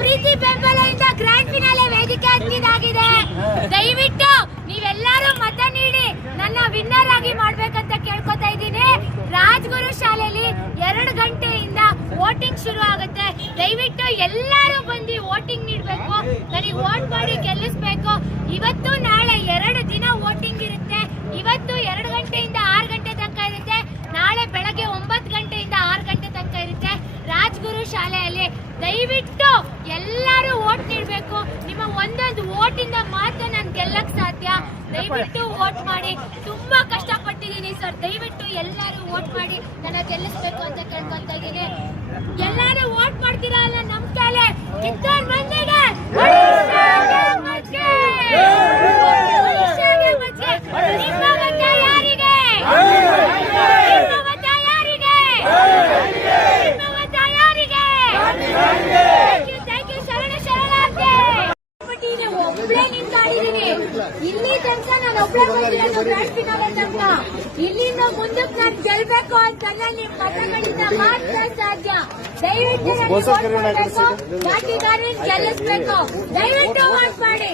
ಪ್ರೀತಿ ಬೆಂಬಲದಿಂದ grand finale ವೇದಿಕೆ ಹಚ್ಚಿದಾಗಿದೆ. ದಯವಿಟ್ಟು ನೀವೆಲ್ಲರೂ ಮತ ನೀಡಿ ನನ್ನ ವಿನ್ನರ್ ಆಗಿ ಮಾಡ್ಬೇಕಂತ ಕೇಳ್ಕೊತಾ ಇದ್ದೀನಿ. ರಾಜ್ಗುರು ಶಾಲೆಯಲ್ಲಿ 2 ಗಂಟೆಯಿಂದ ವೋಟಿಂಗ್ ಶುರು ಆಗುತ್ತೆ. ದಯವಿಟ್ಟು ಎಲ್ಲರೂ ಬಂದು ವೋಟಿಂಗ್ ನೀಡಬೇಕು. ನನಗೆ ವೋಟ್ ಮಾಡಿ ಗೆಲ್ಲಿಸಬೇಕು. ಇವತ್ತು ನಾಳೆ 2 ದಿನ ವೋಟಿಂಗ್ ಇರುತ್ತೆ. ಇವತ್ತು 2 ಗಂಟೆಯಿಂದ 6 ಗಂಟೆ ತನಕ ಇರುತ್ತೆ. ನಾಳೆ ಬೆಳಗ್ಗೆ 9 ಗಂಟೆಯಿಂದ 6 ಗಂಟೆ ತನಕ ಇರುತ್ತೆ ರಾಜ್ಗುರು ಶಾಲೆಯಲ್ಲಿ. ದಯವಿಟ್ಟು ಎಲ್ಲರೂ ವೋಟ್ ನೀಡಬೇಕು. ನಿಮ್ಮ ಒಂದೊಂದು ವೋಟಿಂದ ಮಾತ್ರ ನಾನು ಗೆಲ್ಲಕ್ ಸಾಧ್ಯ. ದಯವಿಟ್ಟು ವೋಟ್ ಮಾಡಿ. ತುಂಬಾ ಕಷ್ಟಪಟ್ಟಿದ್ದೀನಿ ಸರ್. ದಯವಿಟ್ಟು ಎಲ್ಲರೂ ವೋಟ್ ಮಾಡಿ ನನ್ನ ಗೆಲ್ಲಿಸ್ಬೇಕು ಅಂತ ಕೇಳ್ಕೊಂತ ಇದ್ದೀನಿ. ಎಲ್ಲರೂ ವೋಟ್ ಮಾಡ್ತೀರಾ ಅಲ್ಲ ನಮ್ಮ ಶಾಲೆ ಕಿತ್ತೂರ್ ಮಂದಿಗೆ ಇಲ್ಲಿ ತನಕ ನಾನು ಒಬ್ಬಳೇ ಬಂದಿರೋದು ಗ್ರ್ಯಾಂಡ್ ಫಿನಾಲೆ ತನಕ. ಇಲ್ಲಿಂದ ಮುಂದಕ್ಕೆ ನಾನು ಗೆಲ್ಬೇಕು ಅಂತಂದ್ರೆ ನಿಮ್ಮ ಮತಗಳಿಂದ ಮಾತ್ರ ಸಾಧ್ಯ. ದಯವಿಟ್ಟು ಗೆಲ್ಲಿಸ್ಬೇಕು. ದಯವಿಟ್ಟು ವೋಟ್ ಮಾಡಿ.